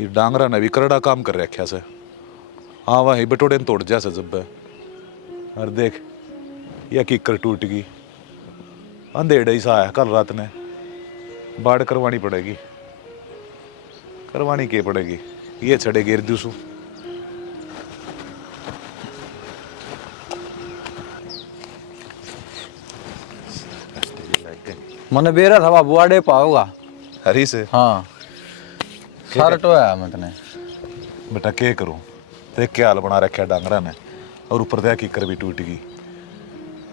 ये डांगरा ने भी करड़ा काम कर रखा से। हाँ वही बटोड़े ने तोड़ जैसे जब और देख यह कीकर टूट गई। अंधेड़ा ही सा है कल रात ने। बाढ़ करवानी पड़ेगी। करवानी क्या पड़ेगी? ये छड़े गिर दूसू। मैंने बेरा था बाबू आड़े पाओगा हरी से हाँ सारा टोया मैंने बेटा क्या करूं? देख क्या हाल बना रखा डांगरा ने और ऊपर दया कीकर भी टूट गई।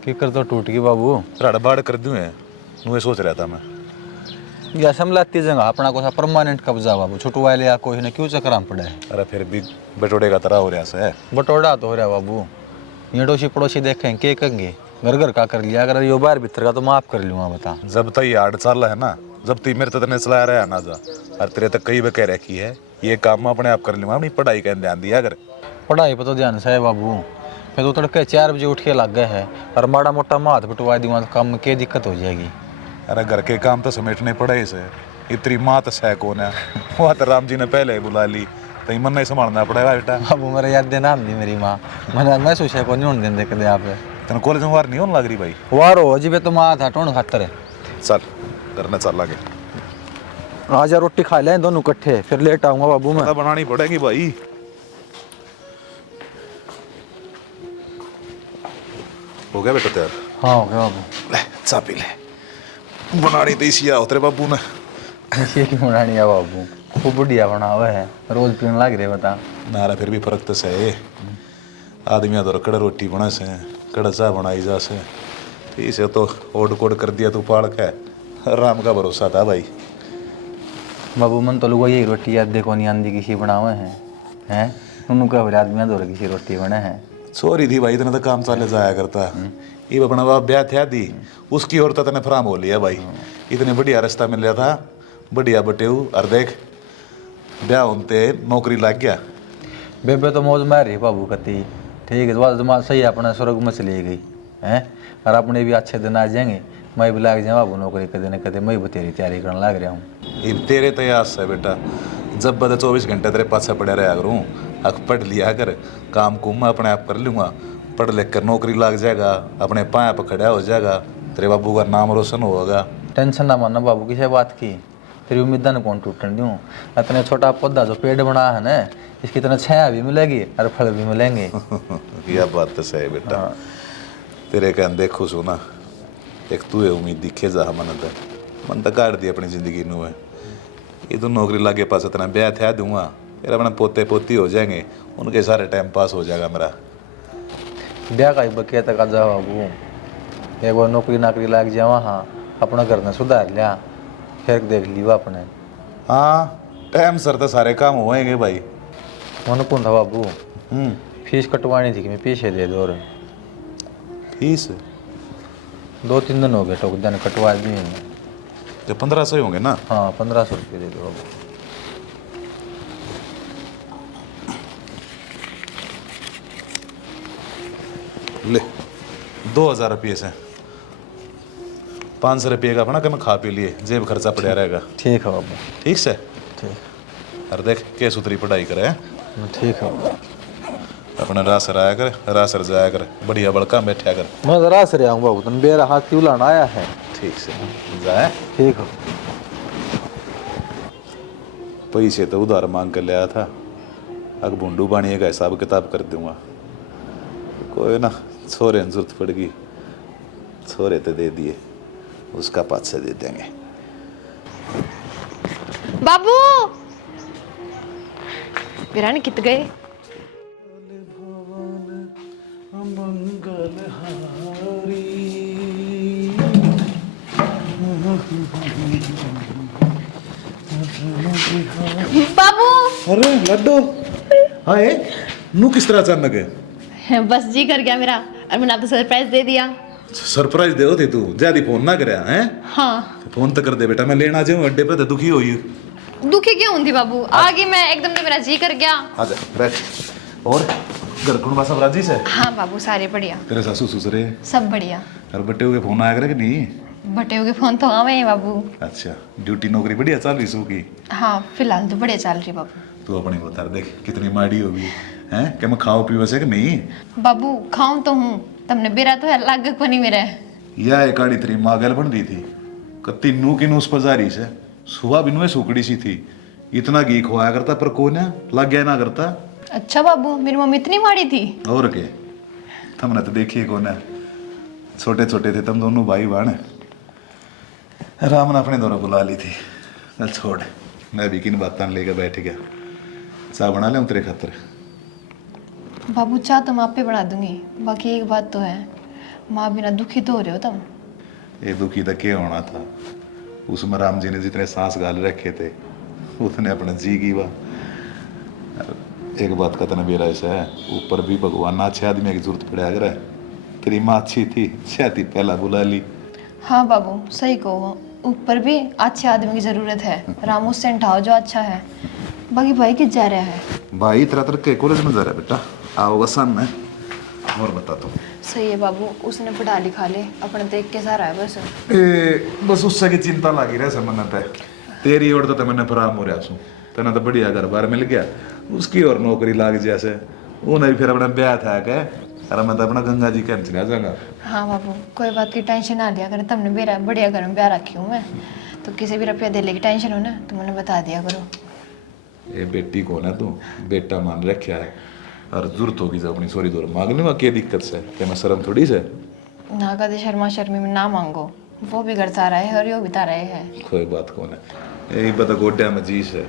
कीकर तो टूट गई बाबू। राड़ा बाढ़ कर दूं है नुए सोच रहा था मैं। या समलाती जगह अपना को परमानेंट कब्जा बाबू छोटू वाले या कोई ने क्यों चक्कर पड़ा है। अरे फिर भी बटोड़े का तरह हो रहा से। बटोड़ा तो हो रहा बाबू। ये डोसी पड़ोसी देखें के कहेंगे घर घर का कर लिया अगर यो बाहर भीतर का तो माफ कर लूंगा बता। जब तक ये 8 साल है ना जब तक मेरे तने चलाया रहा ना जा और तेरे तक कई कह रखी है ये काम मैं अपने आप कर लूंगा। अपनी पढ़ाई का ध्यान दिया अगर पढ़ाई पर तो ध्यान से है बाबू। फिर तो तड़के 4 बजे उठ के लग गए है और माड़ा मोटा माथ बटवा दूंगा तो काम में क्या दिक्कत हो जाएगी। अरे घर के काम तो समेटने पड़े इसे। इतनी मात सह कौन है? वहाँ तो राम जी ने पहले ही बुला ली तो मन नहीं संभालना पड़ेगा बेटा। बाबू मेरे याद देना नहीं मेरी माँ मैंने महसूस है को नहीं होने देंगे कदे आप तेन कॉलेज में वार नहीं होने लग रही भाई? वार हो जी तो माँ था टोन खातर है। चल करने चल लगे आज यार रोटी खा लें दोनों इकट्ठे फिर लेट आऊंगा बाबू मैं। बनानी पड़ेगी भाई। हो गया बेटा तैयार? हाँ हो गया बाबू। ले चा पी ले। बनानी तो इसी आओ तेरे बाबू ने। ये की बनानी है बाबू खूब बढ़िया बना हुआ है रोज पीने लग रहे बता। नारा फिर भी फर्क तो सही आदमी तो कड़ा रोटी बना से कड़ा चाह बनाई जा से इसे तो ओड कोड कर दिया तू पाड़ के। राम का भरोसा था भाई। बाबू मन तो लोग यही रोटी याद देखो नहीं आंधी किसी बनावे हैं उन्होंने कहा आदमी दो किसी रोटी बने हैं। छोरी थी भाई इतना तो काम चाले जाया करता। ये अपना बाप ब्याह था दी उसकी औरत तने फराम हो लिया भाई। इतने बढ़िया रास्ता मिल रहा था बढ़िया बटेऊ और देख ब्याह होते नौकरी लग गया। बेबे तो मौज मार रही बाबू कती ठीक है तो सही अपना स्वर्ग में चली गई हैं और अपने भी अच्छे दिन आ जाएंगे। मैं भी लाग जाए बाबू नौकरी कदे न कदे मैं भी तेरी तैयारी करने लग रहा हूँ। तेरे तो याद है बेटा जब बदा 24 घंटे तेरे पास पड़े रहा करूँ अख पढ़ लिया कर काम कुम मैं अपने आप कर लूँगा। पढ़ लिख कर नौकरी लग जाएगा अपने पाँव पर खड़ा हो जाएगा तेरे बाबू का नाम रोशन होगा। टेंशन ना मानना बाबू किसी बात की तेरी उम्मीदा ने कौन टूटने दूँ। इतने छोटा पौधा जो पेड़ बना है ना इसकी तरह छाया भी मिलेगी और फल भी मिलेंगे। यह बात तो सही बेटा। हाँ। तेरे कहन देखो सुना एक तू है उम्मीद दिखे जा मन तो काट दी अपनी जिंदगी नू है। ये तो नौकरी लागे पास इतना ब्याह था दूंगा फिर अपने पोते पोती हो जाएंगे उनके सारे टाइम पास हो जाएगा मेरा। ब्याह का ही बकिया तक आ जाओ बाबू एक बार नौकरी नाकरी लग जाए वहाँ अपना घर में सुधार लिया फिर देख लियो अपने। हाँ टाइम सर तो सारे काम होएंगे भाई। मन कौन था बाबू फीस कटवानी थी कि मैं पीछे दे दो। फीस 2-3 दिन हो गए टोक दिन कटवा दिए तो 1500 होंगे ना? हाँ 1500 रुपये दे दो बाबू। ले 2000 रुपये से 500 रुपये का अपना मैं खा पी लिए जेब खर्चा पड़ा रहेगा। ठीक है बाबू ठीक से ठीक। अरे देख के सुतरी पढ़ाई करे। ठीक है अपने रासर आया कर रासर जाया कर बढ़िया बड़का बैठा कर। मैं जरा से आऊँ बाबू तुम बेरा हाथ क्यों लाना आया है। ठीक से जाए। ठीक है पैसे तो उधार मांग कर लिया था अब भूडू बाणी का हिसाब किताब कर दूंगा। कोई ना छोरे ने जरूरत पड़ गई छोरे तो दे दिए उसका 500 दे देंगे। बाबू वीरानी कित गए? बाबू अरे लड्डू हाँ नू किस तरह अचानक है? बस जी कर गया मेरा और मैंने आपको सरप्राइज दे दिया। सरप्राइज दे थे तू ज्यादा फोन ना करे हैं? हाँ फोन तो कर दे बेटा मैं लेना जाऊँ अड्डे पे तो दुखी हुई। दुखी क्यों होती बाबू आगे मैं एकदम से मेरा जी कर गया। आजा बैठ। और घर कुण सब राजी से? हाँ बाबू सारे बढ़िया। तेरे सासू ससुरे सब बढ़िया। और बट्टे के फोन आया करे कि नहीं? बटे होगे फोन तो आवे हैं बाबू। अच्छा, ड्यूटी नौकरी बढ़िया चल रही सू की? हाँ फिलहाल तो बढ़िया चल रही बाबू। तू अपनी बता देख कितनी माड़ी होगी हैं, क्या मैं खाओ पीओ से कि नहीं? बाबू खाऊं तो हूँ, तुमने बेरा तो है लाग को नहीं मेरा। या एक आड़ी तेरी मागल बन रही थी, कत्ती नू की नूस पर जा रही से, सुबह भी नूए सुकड़ी सी थी, इतना घी खवाया करता पर कौन है लग गया ना करता। अच्छा बाबू, मेरी मम्मी इतनी माड़ी थी? और के हमने तो देखिए कौन है, छोटे छोटे थे तुम दोनों भाई बहन। राम ने अपने दोनों बुला ली थी। चल छोड़, मैं भी किन बातें लेकर बैठ गया। चाय बना ले तेरे खातर। बाबू चाह तो मैं आप पे बना दूंगी, बाकी एक बात तो है, माँ बिना दुखी तो हो रहे हो तुम। ये दुखी तो क्या होना था, उसमें राम जी ने जितने सांस गाल रखे थे उतने अपने जी की वाह। एक बात का तना बेरा ऐसा है, ऊपर भी भगवान ना अच्छे आदमी की जरूरत पड़ा अगर तेरी माँ अच्छी थी शायद पहला बुला ली। हाँ बाबू सही कहो, ऊपर भी अच्छे आदमी की जरूरत है, राम उससे उठाओ जो अच्छा है। बाकी भाई किस जा रहा है? भाई तेरा तरह के कॉलेज में जा रहा है बेटा, आओगा सामने। और बता तू। सही है बाबू, उसने पढ़ा लिखा ले, अपने देख के सारा है बस। बस उससे की चिंता लगी रहे समझ पे, तेरी ओर तो मैंने फराम हो रहा हूँ, तना तो बढ़िया घर बार मिल गया, उसकी और नौकरी लाग जैसे उन्हें भी फिर अपना ब्याह था क्या, अरे मैं तो अपना गंगा जी कैंप चला जाऊंगा। हाँ बाबू कोई बात की टेंशन ना लिया करे, तुमने मेरा बढ़िया घर में ब्याह रखी हूँ मैं, तो किसी भी रुपया दे की टेंशन हो ना तो मैंने बता दिया करो। ये बेटी कौन है तू, बेटा मान रखा है और जरूरत होगी जब अपनी सॉरी दूर मांगने में क्या दिक्कत से, क्या मैं शर्म थोड़ी से? ना कदे शर्मा शर्मी में ना मांगो, वो भी घर सा रहे और यो भी रहे है। कोई बात कौन है, यही पता गोड्या में जीस है,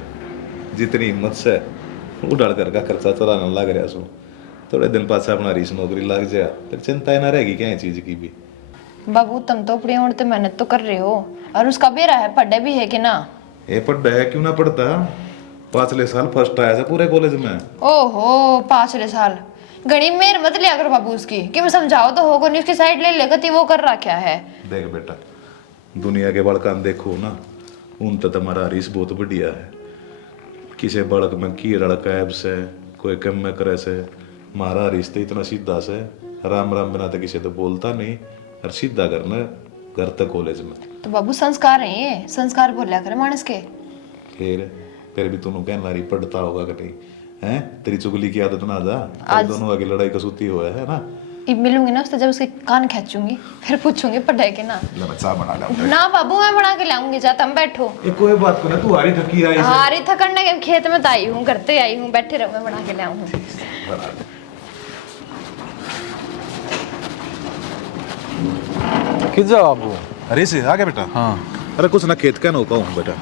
जितनी हिम्मत से उड़ाड़ कर का खर्चा चलाने लग रहा सू, थोड़े दिन पास अपना रीस नौकरी लग जाए फिर चिंता ही ना रहेगी क्या चीज की भी। बाबू तुम तो अपनी उड़ते मेहनत तो कर रहे हो, और उसका बेरा है पढ़े भी है कि ना? ये पढ़ा है क्यों ना पढ़ता, पांचले साल फर्स्ट आया था पूरे कॉलेज में। ओहो 5 साल, घड़ी मेर मत लिया कर बाबू उसकी, कि मैं समझाओ तो होगा नहीं, उसकी साइड ले लेकर वो कर रखा है। देख बेटा, दुनिया के बड़कान देखो ना, उन तो तुम्हारा रीस बहुत बढ़िया है, किसी बड़क में की रड़कैब से कोई कम में करे से, मारा रिश्ते इतना सीधा से, राम राम बिना तो किसी तो बोलता नहीं, और सीधा करना घर तक कॉलेज में। तो बाबू संस्कार है ये, संस्कार बोलिया करे मानस के। फिर भी तूने कहना रही पढ़ता होगा कि नहीं है, तेरी चुगली की आदत ना जा, आज दोनों आगे लड़ाई कसूती हुआ है ना। अब मिलूंगी ना उससे, जब उसके कान खींचूंगी फिर पूछूंगी पढ़ाई के ना। ले मैं चाय बना लाऊं। ना बाबू मैं बना के लाऊंगी, जा तुम बैठो। ये कोई बात को ना, तू हारी थकी आई से। हारी थकने के खेत में तो आई हूँ, घर पे आई हूँ, बैठे रहो मैं बना के लाऊं। किस जाओ बाबू? अरे से आ गया बेटा? हाँ अरे कुछ ना खेत का नौका हूँ बेटा।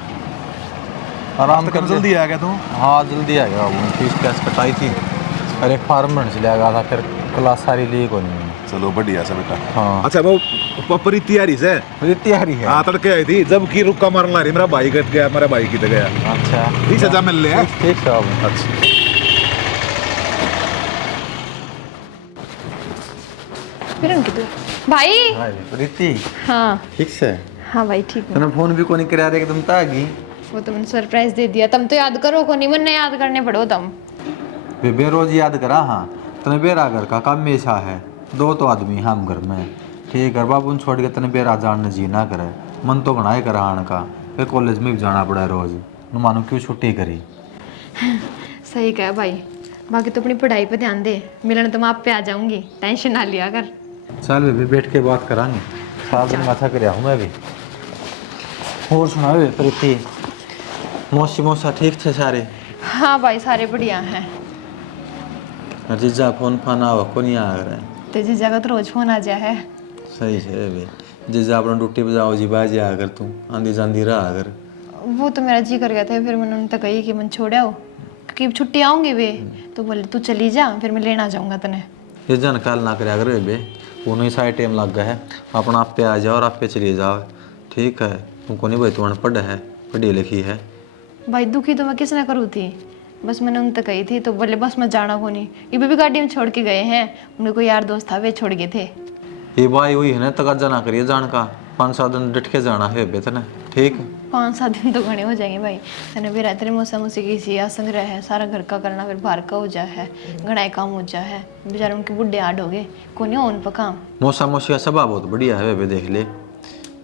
आराम कर कर जल्दी आ गया तू? हाँ जल्दी आ गया बाबू, फीस कैस कटाई थी और एक फार्म भरने चले गया था, फिर क्लास सारी ली को नहीं। चलो बढ़िया सा बेटा। हाँ अच्छा वो परी तैयारी से? मेरी तैयारी है। हाँ तड़के आई थी, जब की रुक्का मारने ला रही, मेरा भाई कट गया, मेरा भाई किधर गया। अच्छा ठीक है जा मिल ले। ठीक है बाबू। अच्छा फिर उनकी तो भाई। हाय प्रीति, हाँ ठीक से? हाँ भाई ठीक है। तूने फोन भी को नहीं करा, एकदम तो आ गई। वो तो मैंने सरप्राइज दे दिया, तुम तो याद करो को नहीं, मैंने याद करने पड़ो तुम। बे रोज याद करा। हाँ तने बेरा घर का काम में ऐसा है, दो तो आदमी हम घर में, ठीक है बाबू छोड़ के तने बेरा जान जी ना करे, मन तो बनाए करा आने का, फिर कॉलेज में भी जाना पड़ा रोज, न मानो क्यों छुट्टी करी। सही कहा भाई, बाकी तो अपनी पढ़ाई पे ध्यान दे, मिलन तो मैं आप पे आ जाऊंगी, टेंशन ना लिया कर। चल बेबी बैठ के बात करांगे, सात दिन माथा कर हूँ मैं भी। और सुना बे प्रीति, मौसी मौसा ठीक थे सारे? हाँ भाई सारे बढ़िया हैं। जीजा फोन फान आवा को नहीं आ रहा है? तेजी जगह तो रोज फोन आ जाए है। सही है बे, जीजा अपना ड्यूटी पे जाओ जी बाजी आ कर, तू आंधी जांधी रहा कर। वो तो मेरा जी कर गया था, फिर मैंने उनसे कही कि मन छोड़ आओ, क्योंकि छुट्टी आऊंगी वे, तो बोले तू चली जा, फिर मैं लेना जाऊंगा तने। ये जन काल ना कर बे, उन्हें सारे टाइम लग गया है, अपना आप पे आ जाओ और आप पे चली जाओ, ठीक है? तुमको नहीं भाई, तुम्हारा पढ़ है, पढ़ी लिखी है। भाई दुखी तो मैं किसने करूँ थी, बस मैंने उनसे कही थी तो बोले बस मैं जाना को नहीं, ये भी गाड़ी में छोड़ के गए हैं, उनके कोई यार दोस्त था वे छोड़ गए थे। ये भाई हुई है ना, तकज्जा ना करिए जान का, 5-7 दिन डट के जाना है बेतन, ठीक? 5-7 दिन तो घने हो जाएंगे भाई, तने भी रहते मौसा मौसी की सी संग्रह है, सारा घर का करना, फिर बाहर का हो जा है, घना काम हो जा है, बेचारे उनके बुढ़े आड हो गए, को नहीं हो उन पर काम। मौसा मौसी का स्वभाव बहुत बढ़िया है बे, देख ले,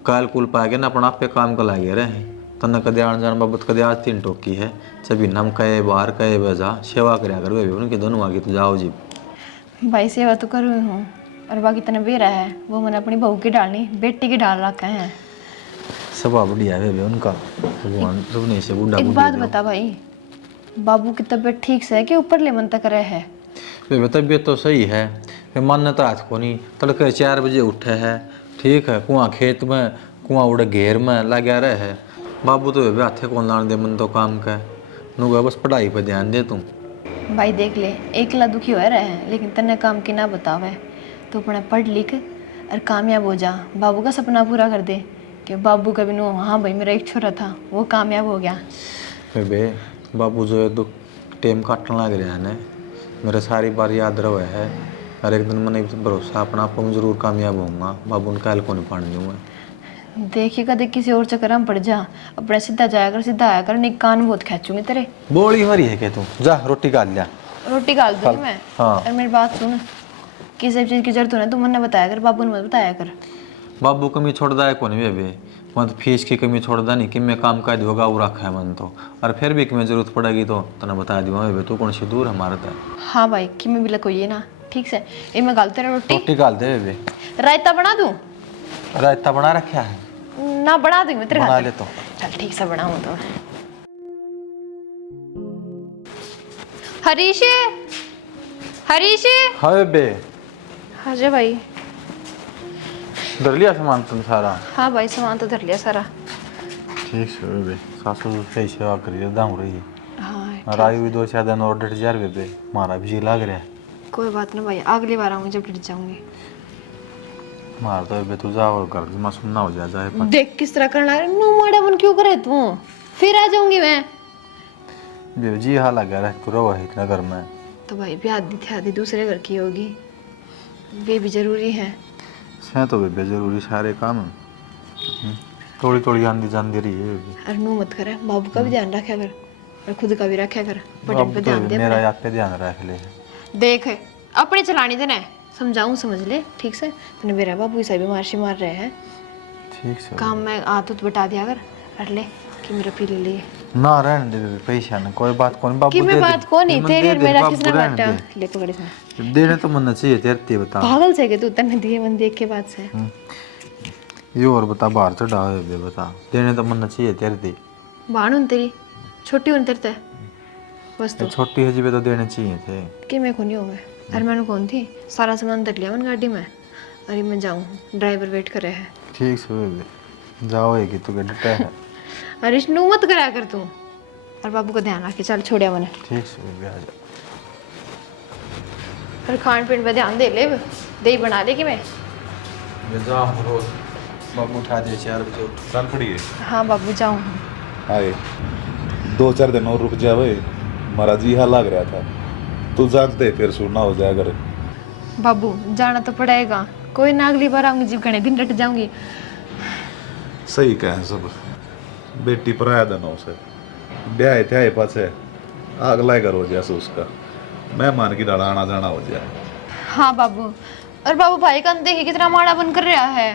काल कुल पा के ना अपना आप पे काम का लागे रहे तन्ने कदे आन जान बाबत कदे आज 3 टोकी है सभी नम कहे बाहर कहे बजा सेवा करया कर वे उनके दोनों आगे तो जाओ जी। भाई सेवा तो करूँ हूँ और बाकी तने बेरा है वो मैंने अपनी बहू की डालनी बेटी की डाल रखा है। स्वभाव बढ़िया है वे उनका भगवान सबने से बुढ़ा एक बात बता भाई, बाबू की तबीयत ठीक से है कि ऊपर ले मन तक रहे है? वे तबीयत तो सही है वे मन तो आज को नहीं तड़के 4 बजे उठे है ठीक है कुआं खेत में कुआं उड़े घेर में लगा रहे है। बाबू तो वे हाथे कौन लाने दे मन तो काम का नुगा बस पढ़ाई पे ध्यान दे तुम। भाई देख ले एकला दुखी हो रहे हैं लेकिन तने काम की ना बतावे तो अपना पढ़ लिख और कामयाब हो जा, बाबू का सपना पूरा कर दे कि बाबू का भी नो हाँ भाई मेरा एक छोरा था वो कामयाब हो गया। बे बाबू जो है दुख टेम काटने लग रहा है ने मेरे सारी बार याद रहे है और एक दिन मैंने भरोसा अपना आप में जरूर कामयाब होऊंगा बाबू ने काल को नहीं पानी दूंगा। देखिए कदे किसी और चक्कर में पड़ जा, अपने सीधा जाया कर सीधा आया कर, नहीं कान बहुत खींचूंगी तेरे। बोली मरी है के तू जा रोटी काट लिया। रोटी गाल दूंगी मैं। हाँ। और मेरी बात सुन, किसी चीज की जरूरत हो ना तू मन बताया कर, बाबू ने मत बताया कर। बाबू कमी छोड़दा है कौन वे मत फीस की कमी छोड़दा नहीं कि मैं काम काज होगा वो रखा है मन तो और फिर भी कि मैं जरूरत पड़ेगी तो तना बता दूंगा वे तू कौन सी दूर हमारा था। हाँ भाई कि मैं भी लकोई है ना ठीक से ये मैं गाल तेरा रोटी रोटी गाल दे वे रायता बना दूं? रायता बना रखा है ना बना दूंगी मैं तेरे बना हाथ ले से। तो चल ठीक से बनाऊं तो। हरीश हरीश हाय बे हाँ जी भाई। धर लिया सामान तुम सारा? हाँ भाई सामान तो धर लिया सारा। ठीक है बे सासू सही सेवा करी दाऊ रही हाँ और आई हुई 2-4 दिन और डट जा रहे बे मारा भी जी लाग रहा है। कोई बात ना भाई, अगली बार आऊंगी जब डट जाऊंगी। मार तो बे तू जाओ घर में सुनना हो जाए देख किस तरह करना है नो माड़ा मन क्यों करे तू, फिर आ जाऊंगी मैं। बे जी हाल लगा रहा तू रहो है इतना घर में तो भाई भी आधी थी आधी दूसरे घर की होगी, वे भी जरूरी है। से तो बे जरूरी सारे काम थोड़ी थोड़ी आंधी जान रही है। और नो मत करे, बाबू का भी ध्यान रखा कर और खुद का भी रखा कर, पढ़ाई पे ध्यान दे। मेरा आप पे ध्यान रख ले। देख अपनी चलानी देना समझाऊं समझ ले ठीक से, तूने मेरा बाबू ऐसा भी मार रहे हैं ठीक से काम में आ तो बता दिया कर रख ले कि मेरा पी ले लिए ना रहने दे पैसा ना कोई बात कौन बाबू कि मैं बात कौन नहीं तेरी और मेरा किसने रहने बांटा ले पकड़ इसमें दे। देने तो मन चाहिए तेरे बता पागल से कि तू तने दिए मन देख के बात से। ये और बता बाहर चढ़ा है बता देने तो मन चाहिए तेरे दी बाण उन तेरी छोटी उन तेरे ते बस तो छोटी है जी तो देने चाहिए थे कि मैं कौन हूँ मैं अरे मैंने कौन थी सारा सामान धर लिया मन गाड़ी में। अरे मैं जाऊँ ड्राइवर वेट कर रहे हैं। ठीक से जाओ है कि तू डटा है। अरे नू मत कराया कर तू और बाबू का ध्यान रखे चल छोड़िया मैंने। ठीक से आ जा और खान पीन पे ध्यान दे ले दही बना ले कि मैं जा रोज बाबू उठा दे 4 बजे उठ चल पड़ी है। हाँ बाबू जाऊँ। आए 2-4 दिन और रुक जा भाई, हमारा जी हाँ लग रहा था, तू जानते फिर सुनना हो जाए अगर। बाबू जाना तो पड़ेगा, कोई ना अगली बार आऊंगी जब घने दिन रट जाऊंगी। सही कहें सब, बेटी पराया दनों से ब्याह थे आए पासे अगला घर हो जाए उसका, मेहमान की डाला आना जाना हो जाए। हाँ बाबू और बाबू भाई का देखिए कितना माड़ा बन कर रहा है।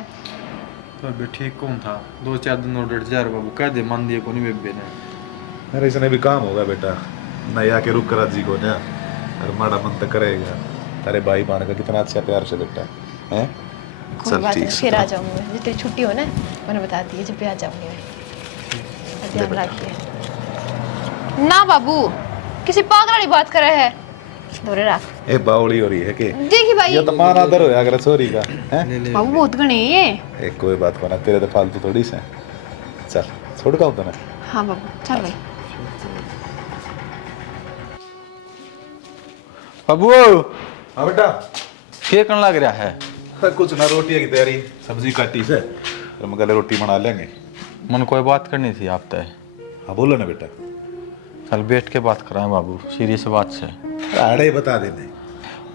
तो बे ठीक कौन था 2-4 दिन और डट जा बाबू कह दे मान दिए को नहीं बेबे ने अरे इसने भी काम होगा बेटा, नहीं आके रुक कर जी को ना और माड़ा मन तक करेगा। तेरे भाई मान का कितना अच्छा प्यार से बेटा है। कोई बात नहीं फिर आ जाऊंगी मैं, जितनी छुट्टी हो ना मैंने बता दी जब भी आ जाऊंगी मैं। ध्यान रखिए ना बाबू, किसी पागल वाली बात कर रहे हैं दोरे रख। ए बावली हो रही है के देखी भाई ये तो मान आदर होया अगर छोरी का है। बाबू बहुत घने ये। ए कोई बात को ना, तेरे तो फालतू थोड़ी से चल छोड़ का होता ना। हाँ बाबू चल भाई। बाबू हाँ बेटा क्या करने लग रहा है? कुछ ना, रोटी की तैयारी, सब्जी काटी से तो हम गले रोटी बना लेंगे। मन कोई बात करनी थी आप तय। हाँ बोलो ना बेटा। चल बैठ के बात कराएं बाबू सीरियस बात से। आड़े ही बता देने।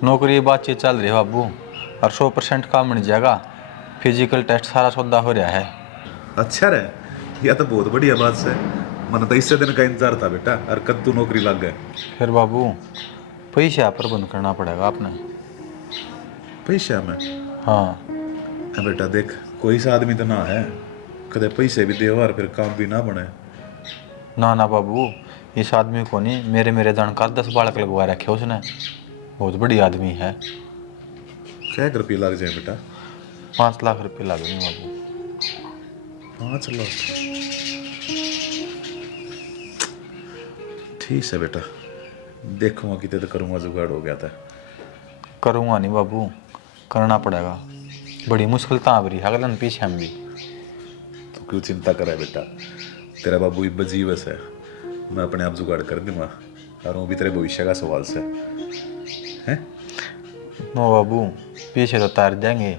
नौकरी बातचीत चल रही है बाबू और 100% काम मिल जाएगा, फिजिकल टेस्ट सारा सौदा हो रहा है। अच्छा रहे, यह तो बहुत बढ़िया बात है, मन तो इससे दिन का इंतजार था बेटा और कद्दू नौकरी लग गए। फिर बाबू पैसा प्रबंध करना पड़ेगा आपने। पैसा में हाँ बेटा देख कोई सा आदमी तो ना है कदे पैसे भी दे और फिर काम भी ना बने। ना ना बाबू, इस आदमी को नहीं, मेरे मेरे जानकार 10 बालक लगवा रखे उसने। बहुत बड़ी आदमी है। क्या रुपये लग जाए बेटा? 5 लाख रुपये लगेंगे बाबू। 5 लाख? ठीक है बेटा, देखूंगा कितने तो करूंगा, जुगाड़ हो गया था। करूँगा नहीं बाबू, करना पड़ेगा। बड़ी मुश्किल तांबरी है अगलन पीछे हम भी। तो क्यों चिंता करे बेटा, तेरा बाबू भी बजीवस है, मैं अपने आप जुगाड़ कर दूंगा। और वो भी तेरे भविष्य का सवाल से है। नो बाबू, पीछे तो तार देंगे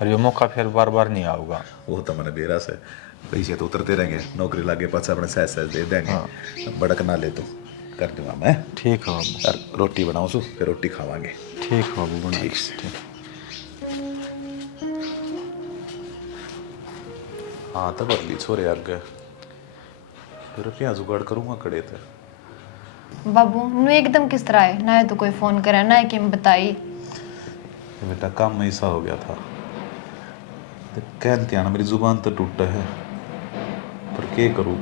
और ये मौका फिर बार बार नहीं आऊगा। वो तो मैंने बेरा से पैसे तो उतरते रहेंगे, नौकरी लागे पास अपने सहज सहज दे देंगे। बड़क ना ले तो कर दूंगा मैं। ठीक है बाबू। और रोटी बनाऊँ सु, फिर रोटी खावांगे। ठीक है बाबू, बना ठीक से। ठीक। हाँ तो बदली छोरे आगे, फिर क्या जुगाड़ करूँगा कड़े थे। बाबू नु एकदम किस तरह है, ना है तो कोई फोन करे ना है कि मैं बताई। बेटा काम में ऐसा हो गया था तो कहते ना, मेरी जुबान तो टूटा है, पर क्या करूँ,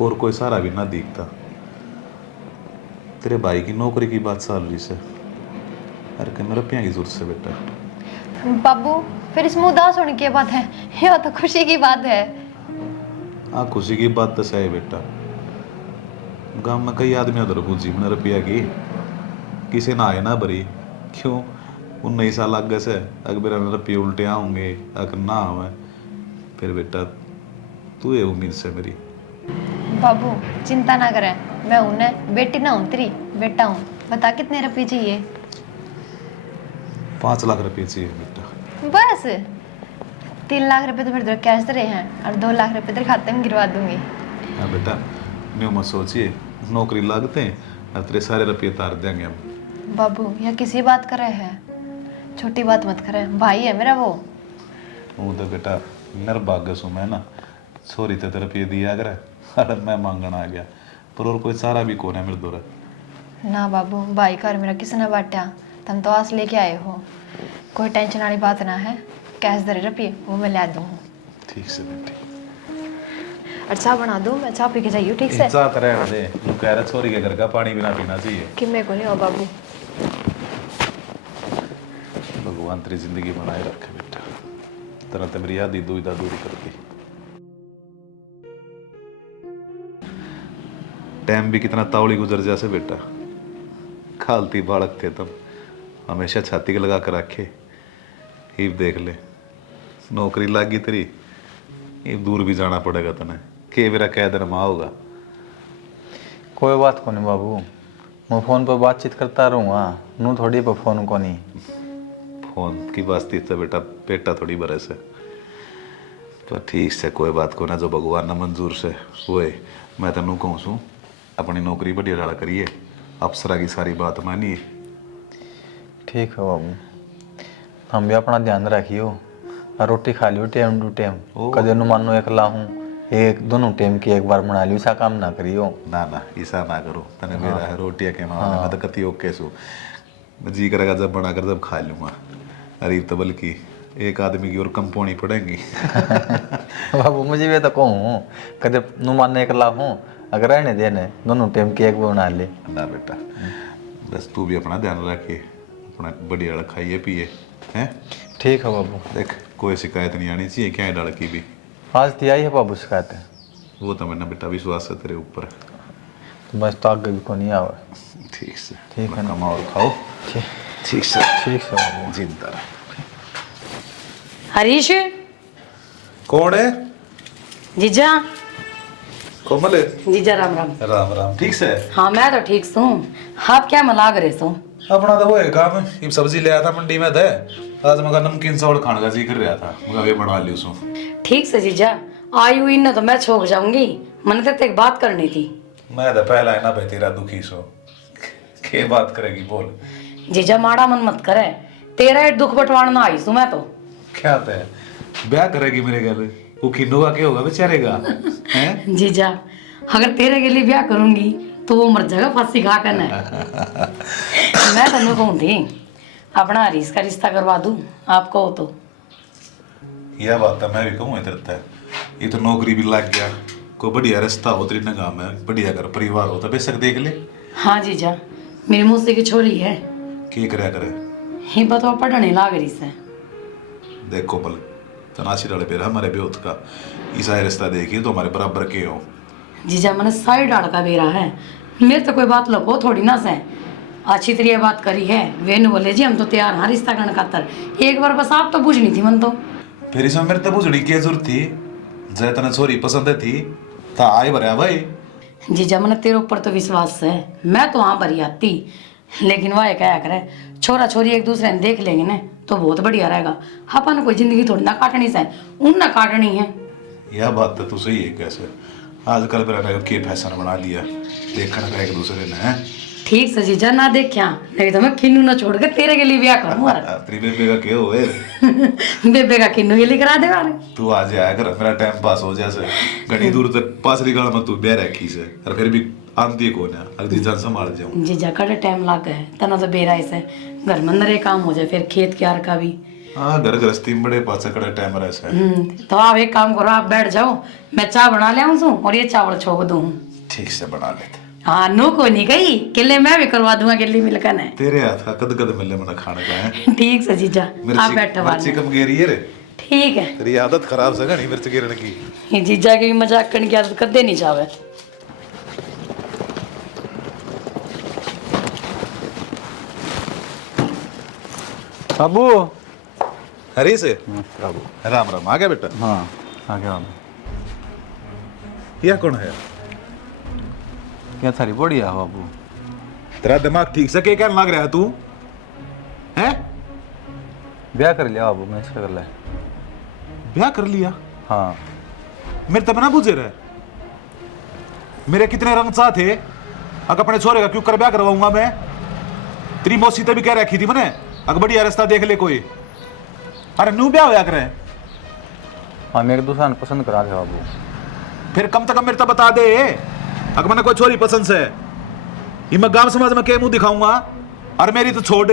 और कोई सहारा भी ना दिखता। तेरे भाई की नौकरी की बात चल रही से, अरे क्या मेरे रुपया की जरूरत से बेटा। बाबू फिर इसमें उदास होने की बात है, यह तो खुशी की बात है। हाँ खुशी की बात तो सही बेटा, गाँव में कई आदमी उधर पूछी मैंने रुपया की, किसी ना आए ना भरी। क्यों 19 साल आगे से अगर मेरा रुपये उल्टे आऊँगे, अगर ना आवे फिर बेटा तू ये उम्मीद से मेरी। बाबू चिंता ना करें, मैं हूं ना, बेटी ना हूं तेरी, बेटा हूं। बता कितने रुपए चाहिए? 5 लाख रुपये चाहिए बेटा। बस 3 लाख रुपए तो फिर तेरे कैश रहे हैं और 2 लाख रुपए तेरे खाते में गिरवा दूंगी। हाँ बेटा, न्यू मत सोचिए, नौकरी लगते हैं और तेरे सारे रुपये तार देंगे हम। बाबू यह किसी बात कर रहे हैं, छोटी बात मत करें, भाई है मेरा वो। वो तो बेटा निर्भाग्य सु मैं ना, छोरी तो रुपये दिया करे और मैं मांगना आ गया, पर और कोई सारा भी कौन है मेरे दौरा। ना बाबू, भाई का और मेरा किसने बांटा, तुम तो आस लेके आए हो। कोई टेंशन वाली बात ना है, कैश दे रुपये वो मैं ला दूँ। ठीक से बेटी। और चाय बना दूँ, मैं चाय पी के जाइयो ठीक से। चाहत रहने दे, तू कह रहा छोरी के घर का पानी भी ना पीना चाहिए। कि मेरे को नहीं हो बाबू। भगवान तेरी जिंदगी बनाए रखे बेटा, तरह तो मेरी आधी दुविधा दूर कर दी। टाइम भी कितना तावड़ी गुजर जासे बेटा, खालती बालक थे तुम, हमेशा छाती के लगा कर रखे। हीब देख ले नौकरी लग गई तेरी, ये दूर भी जाना पड़ेगा तने, के मेरा कह देना माँ होगा। कोई बात को नहीं बाबू, मैं फ़ोन पर बातचीत करता रहूँगा, नू थोड़ी पर फ़ोन को नहीं। फोन की बातचीत तो बेटा पेटा थोड़ी बरस है, तो ठीक से कोई बात को ना, जो भगवान ना मंजूर से वो है। मैं तेनू कहूँ सू अपनी नौकरी बढ़िया डाला करिए, अफसरा की सारी बात मानिए। ठीक है बाबू, हम भी अपना ध्यान रखियो और रोटी खा लियो टाइम टू टाइम। कदे नु मानो एक लाहूँ, एक दोनों टाइम की एक बार बना लियो, ऐसा काम ना करियो। ना ना ऐसा ना करो, तने मेरा है रोटियाँ के मामले में तो कति ओके सू, जी करेगा जब बनाकर जब खा लूँगा। अरे तो बल्कि एक आदमी की और कम पौनी पड़ेंगी। बाबू मुझे भी तो कहूँ, कदे नु मानो एक लाहूँ, अगर रहने देने दोनों टाइम की एक बना ले। ना बेटा, बस तू भी अपना ध्यान रखिए, अपना बढ़िया खाइए पिए हैं। ठीक है बाबू। देख कोई शिकायत नहीं आनी चाहिए क्या है डाल की भी। आज तो आई है बाबू शिकायत है, वो तो मैंने बेटा विश्वास है तेरे ऊपर। तो बस तो आगे भी को नहीं आवे। ठीक से ठीक है ना। कमाओ और खाओ। ठीक ठीक से ठीक है बाबू। जिंदा रह। हरीश कौन है? जीजा। कोमल है? जीजा राम राम। राम राम। ठीक से? हाँ मैं तो ठीक हूँ, आप क्या मलाग रहे सो? अपना तो वो है काम, ये सब्जी ले आया था मंडी में थे, आज मगर नमकीन चावल खाने का जी कर रहा था, मगर वे बना ली उसको। ठीक से जीजा, आई हुई ना तो मैं छोक जाऊंगी, मैंने तो एक बात करनी थी। मैं तो पहला है ना भाई तेरा दुखी सो, के बात करेगी बोल। जीजा माड़ा मन मत करे, तेरा एक दुख बटवाना आई सू मैं तो। क्या है ब्याह करेगी मेरे घर, वो खिन्नू का क्या होगा बेचारेगा हैं? जीजा अगर तेरे के लिए ब्याह करूंगी तो वो मर जाएगा फांसी खा कर। मैं तनु कहूँ थी अपना हरीश का रिश्ता करवा दूं, आप कहो तो। यह बात तो मैं भी कहूँ इधर तक, ये तो नौकरी भी लग गया, कोई बढ़िया रिश्ता हो तेरी नगाह में, बढ़िया घर परिवार हो तो बेशक देख ले। हाँ जीजा, मेरी मौसी की छोरी है, की कराया करे। ही बतवा पढ़ने लाग रही से। देख कोमल, तनाशी डाले पेरा हमारे ब्योत का ईसा रिश्ता देखिए तो हमारे बराबर के हो। जीजा मैंने सारी डाल का बेरा है, मेरे तो कोई बात लको थोड़ी ना से। अच्छी तरह बात करी है, वेनु बोले जी हम तो तैयार हाँ रिश्ता करने खातर। एक बार बस आप तो बुझनी थी मन तो। फिर इसमें मेरे तो बुझड़ी की जरूरत थी, जय तना छोरी पसंद थी ता आए भरया भाई। जीजा मैंने तेरे ऊपर तो विश्वास है, मैं तो हाँ भरी आती, लेकिन वह क्या करे छोरा छोरी एक दूसरे ने देख लेंगे ना तो बहुत बढ़िया रहेगा। अपन कोई जिंदगी थोड़ी ना काटनी से, उन ना काटनी है। यह बात तो तू सही है। कैसे आजकल मेरा के फैशन बना लिया देखने का एक दूसरे ने है। ठीक से जीजा ना देखा, नहीं तो मैं किन्नू ना छोड़ के तेरे के लिए ब्याह करूँ। तेरी बेबे का क्या हुए बेबे का किन्नू के लिए करा दे वाले। तू आज आया कर, मेरा टाइम पास हो जैसे घनी दूर तक पासरी गाल में तू ब्याह रखी से और फिर भी आंती को ना अगली जान संभाल जाऊं। जीजा कड़े टाइम लग गए तना तो बेरा ऐसे घर में नरे काम हो जाए, फिर खेत क्यार का भी। हाँ घर गृहस्थी में बड़े पास कड़े टाइम रह से। तो आप एक काम करो, आप बैठ जाओ, मैं चाय बना ले आऊँ और ये चावल छोक दूँ। ठीक से बना लेते। हाँ नो को नहीं गई किले मैं भी करवा दूंगा, किले मिलकर ने तेरे हाथ का कद कद मिलने मना खाने का है। ठीक से जीजा आप बैठो मिर्ची कम गिरी है रे। ठीक है। तेरी आदत खराब से नहीं मिर्च गिरने की। ये जीजा की भी मजाक करने की आदत कदे नहीं चाहे। बाबू हरी से बाबू राम राम आ गया बेटा। हाँ आ गया बाबू। यह कौन है? क्या थारी बढ़िया हो बाबू। तेरा दिमाग ठीक से क्या लग रहा है तू हैं? ब्याह कर लिया बाबू, मैं इसका कर लिया। ब्याह कर लिया? हाँ मेरे तब ना बुझे रहे, मेरे कितने रंग सा थे। अगर अपने छोरे का क्यों कर ब्याह करवाऊंगा मैं? तेरी मौसी तो भी कह रखी थी मैंने अगर बढ़िया रास्ता देख ले कोई। अरे नू ब्याह होया करे। हम एक दूसरा ने पसंद करा दे बाबू। फिर कम से कम मेरे तो बता दे अगर मैंने कोई छोरी पसंद से ये मैं गांव समाज में क्या मुंह दिखाऊंगा। और मेरी तो छोड़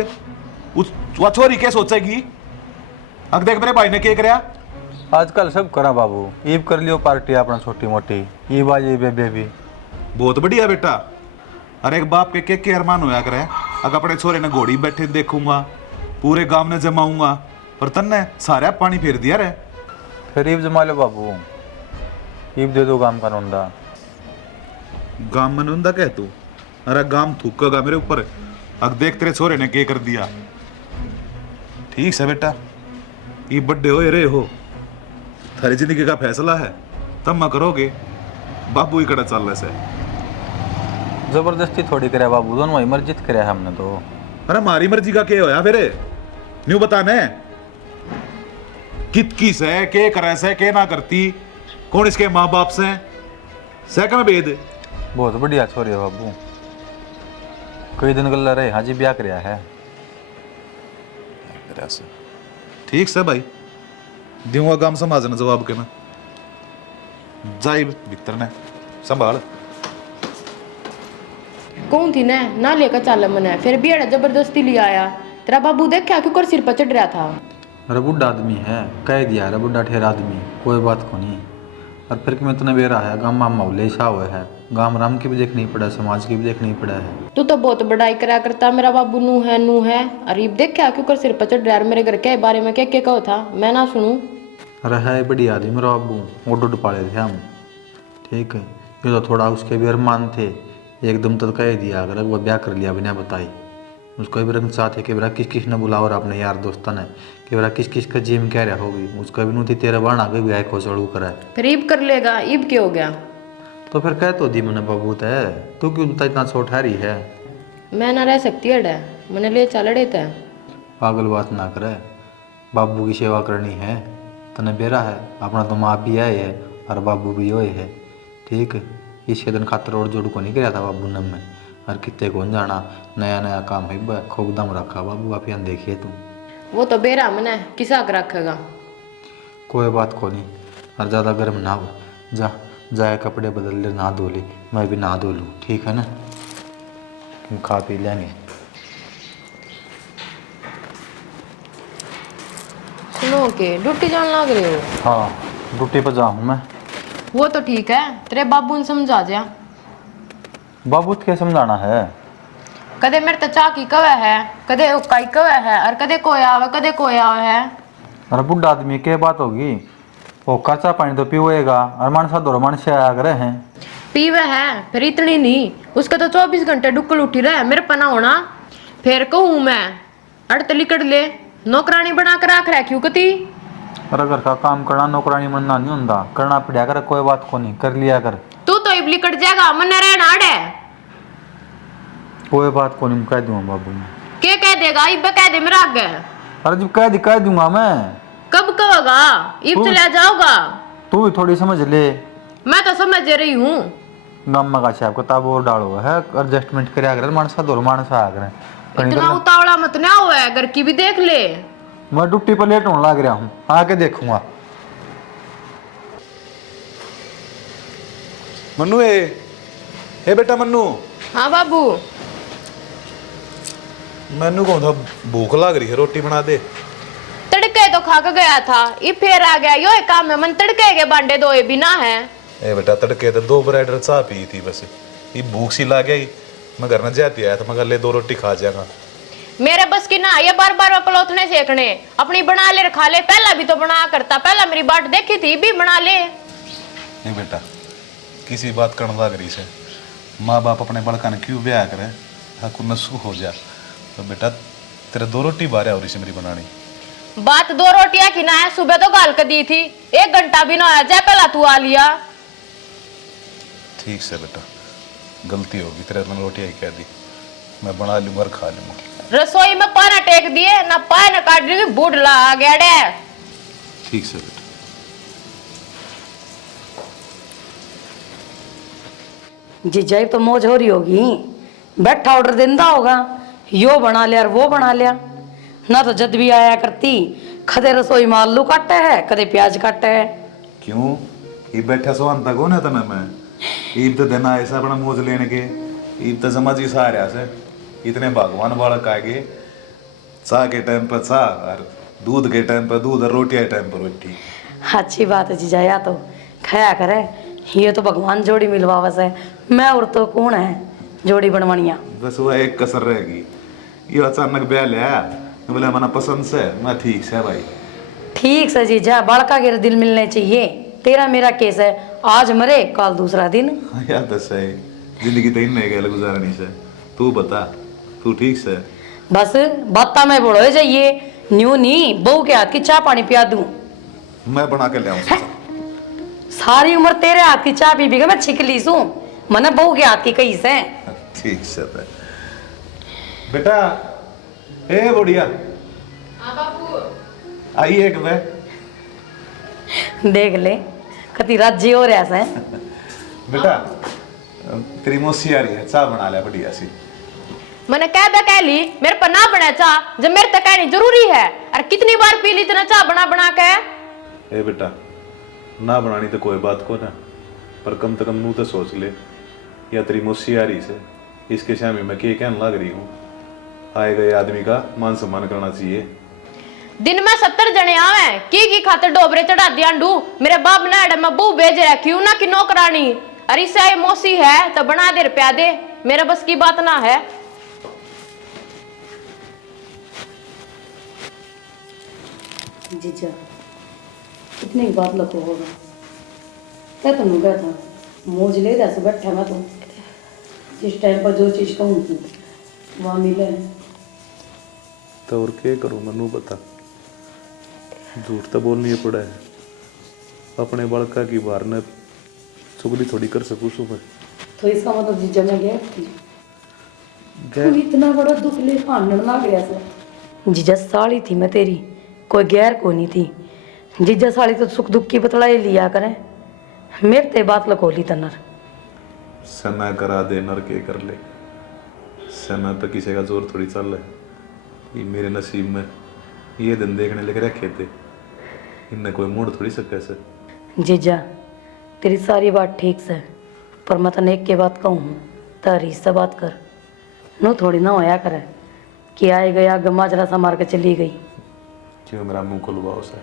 उस वह छोरी क्या सोचेगी। अगर देख मेरे भाई ने क्या कराया। आजकल सब करा बाबू, ईब कर लियो पार्टी अपना छोटी मोटी, ईब आज ये बेबे भी। बहुत बढ़िया बेटा। अरे एक बाप के अरमान होया करे अगर अपने छोरे ने घोड़ी बैठे देखूंगा, पूरे गांव ने जमाऊंगा, पर तन्ने सारा पानी फेर दिया रे। फिर ईब जमा लो बाबू, ईब दे दो गांव का नोंदा। गांव में नंदा कह तू? अरे गांव थूकेगा मेरे ऊपर। अब देख तेरे छोरे ने क्या कर दिया। ठीक है बेटा, ये बड्डे हो रहे हो, थारी जिंदगी का फैसला है तब मैं करोगे। बाबू ही कड़ा चल रहा है। जबरदस्ती थोड़ी करे बाबू, दोनों ही मर्जी करे हमने तो। अरे हमारी मर्जी का क्या होया फिर? न्यू बताने कित किस है के करे से के ना करती, कौन इसके माँ बाप से सैका में भेद। बहुत बढ़िया छोरी है बाबू, कई दिन गल्ला रहे हाजी ब्याह कराया है। ठीक से भाई, दूंगा गांव समाज ने जवाब के ना जाई भीतर ने संभाल। कौन थी ना लेकर चल मने, फिर भी अड़ा जबरदस्ती लिया आया। तेरा बाबू देखा क्यों कर सिर पर चढ़ रहा था। अरे बुढ़ा आदमी है, कह दिया अरे बुढ़ा ठेर आदमी, कोई बात को नहीं। और फिर कि मैं इतना बेरा है, गाँव में मौले सा हुआ है, गाँव राम की भी देखनी पड़ा, समाज की भी देखनी पड़ा है। तू तो बहुत बड़ाई करा करता, मेरा बाबू नू है। अरे देखा क्यों कर सिर पर चढ़ रहा है। मेरे घर के बारे में क्या क्या कहो था, मैं ना सुनूं। अरे है बढ़िया आदमी मेरा बाबू, वो डुड पाले थे हम। ठीक है, ये तो थोड़ा उसके भी अरमान थे, एकदम तो कह दिया अगर वो ब्याह कर लिया बिना बताई। उसको भी रंग साथ है कि बरा किस किस ने बुलाओ अपने यार दोस्तों ने कि बरा किस किस का जिम कह रहा होगी। उसका भी नूती तेरा बाण आगे भी आए को चढ़ू करा है। फिर ईब कर लेगा, ईब क्या हो गया? तो फिर कह तो दी मैंने बाबू है, तू क्यों बता इतना छोट है है। मैं ना रह सकती अड़ा, मैंने ले चल रहे थे। पागल बात ना करे, बाबू की सेवा करनी है, तने बेरा है अपना तो माँ भी आए है और बाबू भी होए है। ठीक है, इस दिन खातर और जोड़ को नहीं कराया था बाबू ने में, और कितने कौन जाना नया नया काम है खूब दम रखा बाबू। आप यहाँ देखिए तू वो तो बेरा मैंने किसा कर रखेगा। कोई बात को नहीं, और ज़्यादा गर्म ना हो, जाए कपड़े बदल ले, नहा धो ले, मैं भी नहा धो लूँ। ठीक है ना, खा पी लेंगे। सुनो हो के ड्यूटी जाने लग रहे हो? हाँ ड्यूटी पर जाऊँ मैं। वो तो ठीक है, तेरे बाबू ने समझा दिया। बाबू क्या समझाना है? कदे मेरे तो चाह की कवे है, कदे उकाई कवे है, और कदे कोई आवे कदे कोई आवे है। अरे बुढ़ा आदमी क्या बात होगी, वो कच्चा पानी तो पीवेगा और मानसा दो मानस आया करे हैं। पीवे है फिर इतनी नहीं, उसका तो 24 घंटे डुक्कल उठी रहे, मेरे पना होना। फिर कहूँ मैं अड़तली कट ले, नौकरानी बना कर रख रखी कती। अरे घर का काम करना नौकरानी मनना नहीं होता, करना पड़ा कर, कोई बात को नहीं कर लिया कर। तू तो इबली कट जाएगा, मन रहना अड़े। कोई बात को नहीं कह दूंगा बाबू में। क्या कह देगा? इब कह दे मेरा आगे। अरे जब कह दूंगा मैं। कब कहोगा? इब चला जाओगा। तू भी थोड़ी समझ ले। मैं तो समझ रही हूँ। नम्मा का छाप किताब और डालो है, एडजस्टमेंट करया कर, मानसा दो मानसा आ करे। इतना उतावला मत ना हुआ है, घर की भी देख ले। मैं ड्यूटी पर लेट होने लग रहा हूँ, आके देखूंगा। मन्नू ए बेटा मन्नू। हाँ बाबू। मैनू कौन था भूख लग रही है, रोटी बना दे। तड़के तो खा के गया था, ये फिर आ गया। यो एक काम है, मन तड़के के बांडे दो बिना है। ए बेटा तड़के तो 2 ब्रेड और चाय पी थी बस, ये भूख सी ला गई। मैं घर में जाती आया था, मैं ले 2 रोटी खा जाएगा। मेरे बस की ना ये बार बार पलोतने सेकने, अपनी बना ले खा ले। पहला भी तो बना करता, पहला मेरी बाट देखी थी, भी बना ले। नहीं बेटा किसी बात करने लग रही से, माँ बाप अपने बड़का ने क्यों ब्याह करे, हकू नसू हो जा। तो बेटा तेरे 2 रोटी बारे हो रही से मेरी बनानी। बात 2 रोटियां की ना है, सुबह तो गाल कर दी थी, 1 घंटा भी ना आया, जाए पहला तू आ लिया। ठीक से बेटा, गलती होगी, तेरे मैंने रोटियाँ ही कह दी, मैं बना लूँगा और खा लूँगा। रसोई में पाना टेक दिए ना, पाए ना काट दी, बूढ़ आ गया डे। ठीक से बेटा। जीजा तो मौज हो रही होगी, बैठा ऑर्डर देता होगा, यो बना लिया और वो बना लिया। ना तो जद भी आया करती, कदे रसोई में आलू काटे है, कदे प्याज काटे है। क्यों ये बैठा सो अंता कौन है तना मैं, ईब तो देना ऐसा अपना मौज लेने के, ईब तो समझ ही सारे से इतने भगवान बालक आगे, चाह के टाइम पर चाह और दूध के टाइम पर दूध और रोटी के टाइम पर रोटी। अच्छी बात है जीजा, या तो खाया करे, ये तो भगवान जोड़ी मिलवावस है। मैं और तो कौन है जोड़ी बनवानिया। बस वो एक कसर रहेगी, ये अचानक ब्याह लिया बोले मना पसंद से, मैं ठीक से भाई। ठीक से जीजा, बड़का के दिल मिलने चाहिए। तेरा मेरा केस है, आज मरे कल दूसरा दिन। यार तो सही, जिंदगी तो इन्हें गया गुजारनी से। तू बता, तू ठीक से? बस बाता में बड़ो जाइए, न्यू नहीं बहू के हाथ की चाय पानी पिया दूं। मैं बना के ले आऊँ। सारी उम्र तेरे हाथ की चाय पी पी मैं छिकली सू, मने बहू के हाथ की कही से। ठीक से बेटा। ए बुढ़िया। हाँ बाबू। आइए एक वे। देख ले कति राज्य हो रहा है। बेटा तेरी मौसी आ रही है, चाय बना ले बढ़िया सी। मैंने कह ली, मेरे पर ना बना चाह, जब मेरे तक कहनी जरूरी है। और कितनी बार पी ली इतना चाह बना बना के। ए बेटा ना बनानी तो कोई बात को ना, पर कम से कम नू तो सोच ले, या तेरी मौसी आ रही से इसके सामने मैं क्या कहने लग रही हूँ। आए गए आदमी का मान सम्मान करना चाहिए। दिन में 70 जने आवे, की खातिर डोबरे चढ़ा दिया अंडू। मेरे बाप ने मैं बहू भेज रखी हूँ ना कि नौकरानी। अरे से मौसी है तो बना दे रुपया दे, मेरे बस की बात ना है। जीजा इतनी बात लको होगा, क्या तुम गया था मौज ले रहा से बैठा। मैं तो जिस टाइम पर जो चीज़ कहूँ वहाँ मिले। तो और क्या करूँ मनु बता, झूठ तो बोलनी ही पड़ा है। अपने बड़का की बार ने चुगली थोड़ी कर सकूँ सुबह। तो इसका मतलब जीजा में गया थी, तू इतना बड़ा दुख ले खानन ना गया से। जीजा साली थी मैं तेरी, कोई गैर को नहीं थी। जीजा साली तो सुख दुख की बतलाई लिया करे, मेरे ते बात लकोली तनर। समय करा दे नर के कर ले, समय तो किसी का जोर थोड़ी चल है। ये मेरे नसीब में ये दिन देखने लगे रखे थे, इनने कोई मोड़ थोड़ी सके से। जीजा तेरी सारी बात ठीक से, पर मैं तने एक के बात कहूँ तारी से बात कर। नो थोड़ी ना होया करे कि आए गया गमा जरा सा मार के चली गई। क्यों मेरा मुंह खुलवाओ से?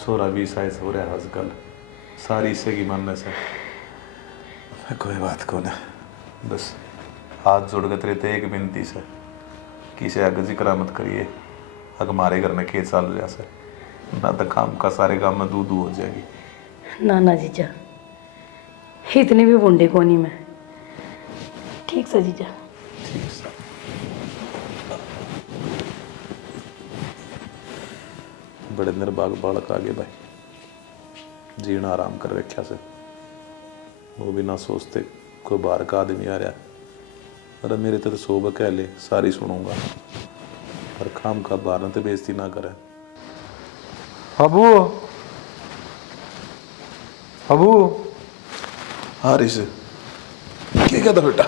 छोरा भी साइज हो रहा है आजकल, सारी इससे की मानने से कोई बात को ना। बस हाथ जोड़ कर तेरे ते एक विनती से किसे आगे जिक्र मत करिए, अग हमारे घर में खेत चाल जैसे ना तो काम का सारे काम में दूध हो जाएगी। ना ना जीजा, इतनी भी बुंडे को नहीं मैं। ठीक से जीजा। ठीक है। बड़े निर्भाग बालक आगे भाई, जीना आराम कर रखा से, वो भी ना सोचते कोई बाहर का आदमी आ रहा। अरे मेरे तो सोब कह ले सारी सुनूंगा, और काम का बाहर तो बेइज्जती ना करे। अबू अबू हाँ ऋषि, क्या कहता बेटा?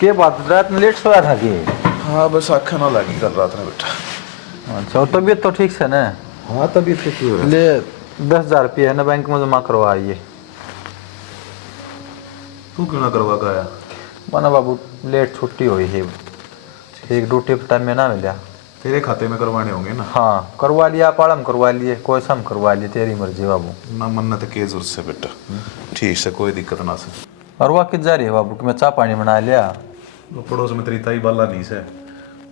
के बात रात में लेट सोया था कि? हाँ बस आँखें ना लगी कर रहा था बेटा। अच्छा, और तबीयत तो ठीक से ना? हाँ तबीयत कैसी हो रही है? ले 10,000 रुपये है ना, बैंक में जमा करवाइए। तू क्यों ना करवा के आया? माना बाबू लेट छुट्टी हुई है, एक ड्यूटी पे टाइम में ना मिला। तेरे खाते में करवाने होंगे ना? हाँ करवा लिया, पालम करवा लिए, कोई सम करवा लिए, तेरी मर्जी बाबू। ना मन्नत के जरूरत से बेटा, ठीक से कोई दिक्कत ना से। और वह कित जा रही है बाबू कि मैं चाय पानी बना लिया? वो पड़ोस में तेरी ताई बाला नहीं से,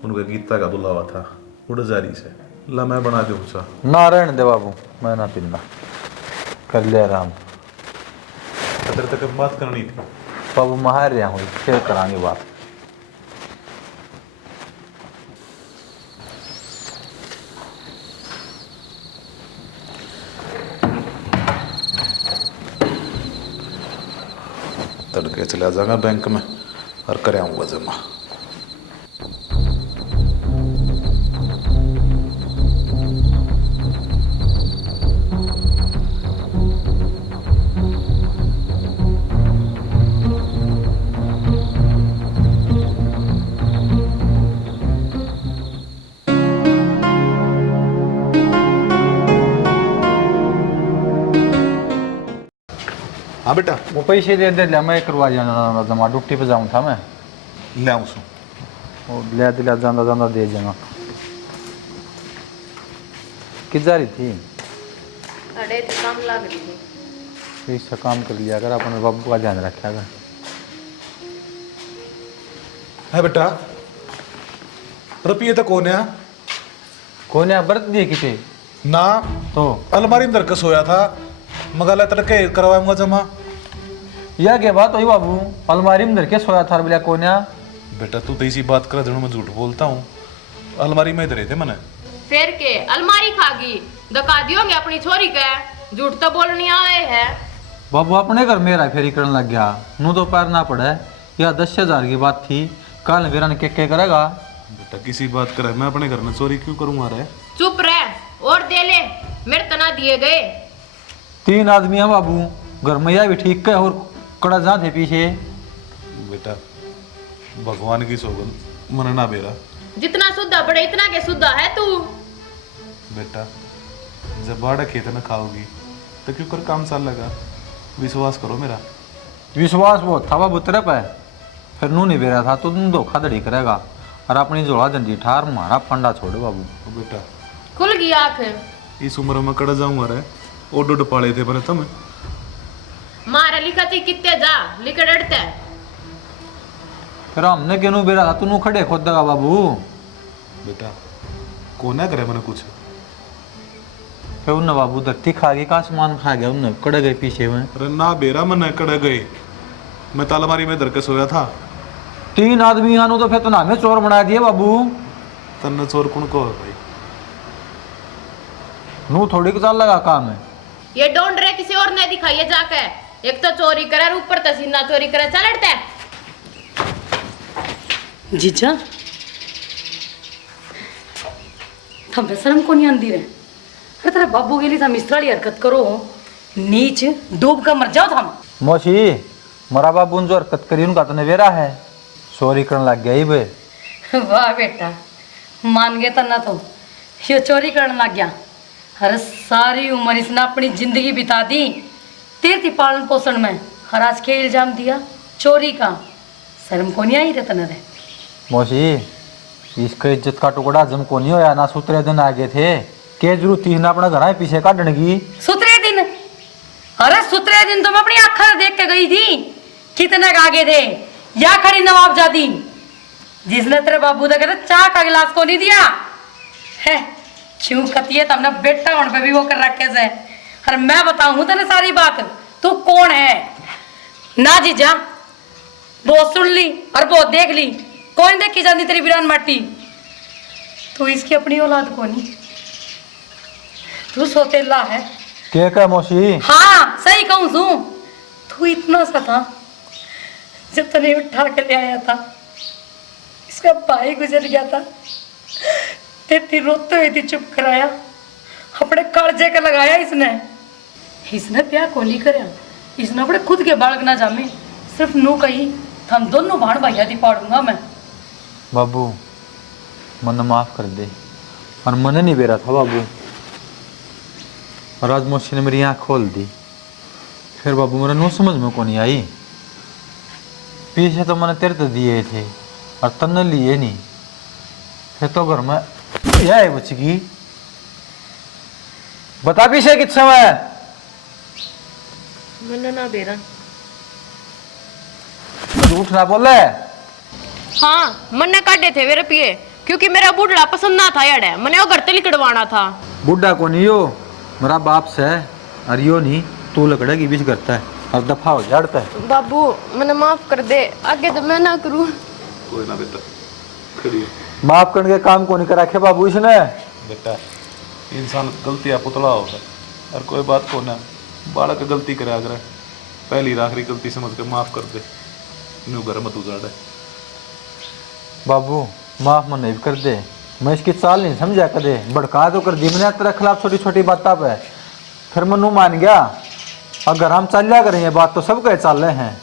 उनका गीता का बुलावा था, उड़ जा रही से। ला मैं बना दूँ चाह? ना रहने दे बाबू, मैं ना पीना, कर लिया आराम। तेरे तक बात करनी थी। बाबू मार रहा हूँ, फिर करांगे बात। तड़के चला जाऊंगा बैंक में और कर आऊँगा जमा। हाँ बेटा, वो पैसे दे दे लिया, मैं करवा जाना जमा, ड्यूटी पे जाऊँ था मैं। ले आऊँ सू। वो ले दिला, जाना जाना दे जाना। किस जा रही थी? अरे तो काम लग रही है। इससे काम कर लिया कर, अपने बाबू का ध्यान रखा कर। है बेटा, रुपये तो कौन है? कौन है बरत दिए किसे? ना तो अलमारी में दरकस होया था, मगाला तड़के करवाऊंगा जमा। यह क्या बात हुई बाबू, अलमारी में धर के सोया था बोलिया कौन है? बेटा तू तो इसी बात कर, मैं झूठ बोलता हूँ? अलमारी में धरे थे मैंने। फिर के अलमारी खागी धका दियोगे अपनी छोरी के, झूठ तो बोलनी आए है। बाबू अपने घर मेरा फेरी करने लग गया, नू तो पैर ना पड़े। यह 10,000 की बात थी, कल मेरा ने के करेगा? बेटा किसी बात करे, मैं अपने घर में चोरी क्यों करूँगा रे? चुप रह और दे ले, मेरे तना दिए गए। 3 आदमी है बाबू घर में, यह भी ठीक है, और कड़ा जा थे पीछे। बेटा भगवान की सोगल मन ना बेरा। जितना शुद्ध बड़े इतना के शुद्ध है तू। बेटा जब बाड़ा खेत न खाओगी तो क्यों कर काम साल लगा, विश्वास करो मेरा। विश्वास बहुत था बाबू तेरे पे, फिर नू नहीं बेरा था तो तुम धोखाधड़ी करेगा, और अपनी जोड़ा जंडी ठार मारा फंडा छोड़ बाबू। बेटा खुल गई आँख। इस उम्र में कड़ा जाऊंगा रे, ओडो पाले थे पर तुम मारा लिखा थी कितने जा लिख डरते। फिर हमने क्यों बेरा था, तू खड़े खोद देगा बाबू। बेटा कोना करे मैंने कुछ। फिर उन्हें बाबू धरती खा गई, का आसमान खा गया, उन्हें कड़े गए पीछे में। अरे ना बेरा मैंने कड़े गए, मैं तालमारी में धर के सोया था। 3 आदमी हानु तो फिर तो नामे चोर बना दिए बाबू। तन्ने चोर कौन को है भाई? नू थोड़ी चाल लगा काम है। ये ढूंढ रहे किसी और ने दिखाइए जाके, एक तो चोरी करे और ऊपर तसीना चोरी करे, चल हटते। जीजा थम शर्म को नहीं आंदी रे? अरे तेरे बाबू के लिए थम इस तरह हरकत करो, नीच डूब कर मर जाओ थम। मोशी मरा बाबू जो हरकत करी उनका तो नवेरा है, चोरी करने लग गया ही बे। वाह बेटा, मान गए तना तो ये चोरी करने लग गया। अरे सारी उम्र इसने अपनी जिंदगी बिता दी तेरे पालन पोषण में, हर आज के इल्जाम दिया चोरी का। शर्म को नहीं आई रे तना रे? मोशी इसका इज्जत का टुकड़ा जम को नहीं होया ना, सूत्रे दिन आगे थे के जरूरत थी ना अपना घर आए पीछे काटने की। सुतरे दिन, अरे सुतरे दिन तो मैं अपनी आंखों से देख के गई थी कितने आगे थे। या खड़ी नवाबजादी जिसने तेरे बाबू ने कहते चाय का गिलास को नहीं दिया है, क्यों कती है तुमने बेटा उन पे भी वो कर रखे से। अरे मैं बताऊं तेने सारी बात, तू कौन है ना जीजा, बहुत सुन ली और बहुत देख ली, कौन देखी जाती तेरी वीरान माटी। तू इसकी अपनी औलाद को नहीं, तू सोतेला है। क्या मौसी? हाँ सही कहूँ तू, तू इतना सा था जब तने उठा के ले आया था, इसका भाई गुजर गया था, तेरी रोते हुए थी चुप कराया, अपने कालजे का लगाया इसने प्यार को नहीं करया, इसने अपने खुद के बालक ना जामे, सिर्फ नू कही हम दोनों भाण भाइया दी पाड़ूंगा मैं। बाबू मन माफ कर दे, और मन नहीं बेरा था बाबू, और आज मौसी ने मेरी आँख खोल दी। फिर बाबू मेरा नो समझ में को नहीं आई, पीछे तो मैंने तेरे तो दिए थे और तन्ने लिए नहीं, फिर तो घर में यह है बचगी। बता पीछे कित समय मन ना बेरा। झूठ ना बोले। हाँ मन ने काटे थे मेरे पिए, क्योंकि मेरा बुढ़ड़ा पसंद ना था यार, मैंने वो घर तली कड़वाना था। बुढ़ा को नहीं हो, मेरा बाप से है, और यो नहीं तू लकड़े की बीच करता है और दफा हो जाता है। बाबू मैंने माफ कर दे, आगे तो मैं ना करूँ। कोई ना बेटा, खड़ी माफ करने के काम को नहीं करा के बाबू इसने। बेटा इंसान गलतियाँ पुतला होगा, और कोई बात को ना बालक गलती करे अगर पहली आखिरी गलती समझ के माफ कर दे, न्यू घर मत उजाड़। बाबू माफ मन नहीं कर दे, मैं इसकी चाल नहीं समझा कदे, भड़का तो कर दी मैंने तेरे खिलाफ छोटी छोटी बातों पे, फिर मनु मान गया। अगर हम चल लिया करें ये बात तो सब कहे चल रहे हैं,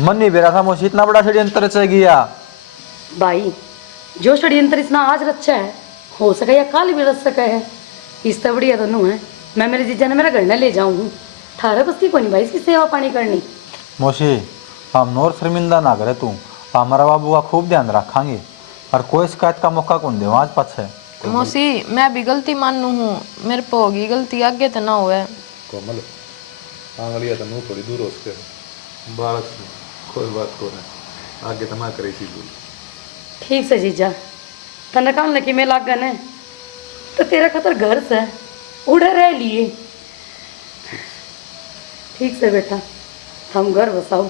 मन नहीं बेरा था मुझे इतना बड़ा षड्यंत्र रच गया। भाई जो षड्यंत्र इतना आज रचा है, हो सके या काल भी रच सका है, इस तो बढ़िया दोनों है मैं मेरे जीजा ने मेरा घर न ले जाऊँ, थारे बस्ती को नहीं भाई इसकी सेवा पानी करनी। मौसी हम नोर शर्मिंदा ना करे तू, हमारा बाबू का खूब ध्यान रखांगे, और कोई शिकायत का मौका कौन दे आज पाछे। मौसी मैं भी गलती मानू हूँ, मेरे पे होगी गलती, आगे तो ना हुए। कोमल आंगलिया तो मुँह थोड़ी दूर हो सके, बालक से कोई बात को ना आगे तो ना करे इसी दूर। ठीक से जीजा, तने काम लगी में लागन है तो तेरा खतर घर से उड़े रह लिए। ठीक से बेटा, हम घर बसाओ,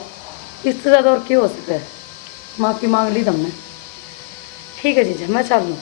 इससे ज़्यादा और क्यों हो सके, माफ़ी मांग ली तुमने। ठीक है जीजा मैं चल लूँ।